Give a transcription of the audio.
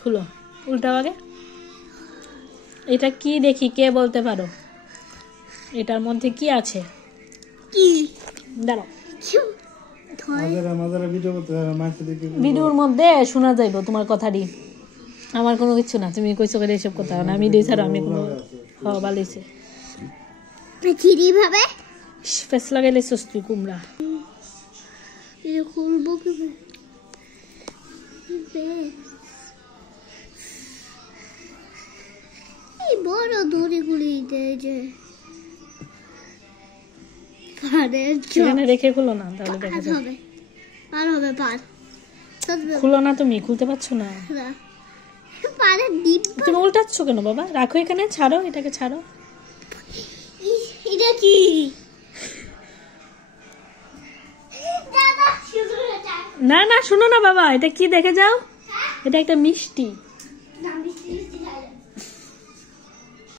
খুলো, উল্টাও আগে। এটা কি দেখি, কে বলতে পারো? এটার মধ্যে কি আছে? কি দাঁড়াও, ভিডিওর মধ্যে শোনা যাইব তোমার কথাটি। আমার কোনো কিছু না, তুমি কইছো করে এসব কথা না। আমি দিই ছাড়া আমি কোনো ভালোইছে ভাবে ফেস লাগাইলে সস্তি কুমড়া। খুলবো কি বড় দড়িগুলি যে সেখানে রেখে খুলো না, তাহলে দেখা যাবে। পার হবে, পার খুলো না, তুমি খুলতে পারছো না। তুমি উল্টাচ্ছ কেন বাবা? রাখো এখানে, ছাড়ো, এটাকে ছাড়ো। এটা কি? না না, শোনো না বাবা, এটা কি দেখে যাও। এটা একটা মিষ্টি।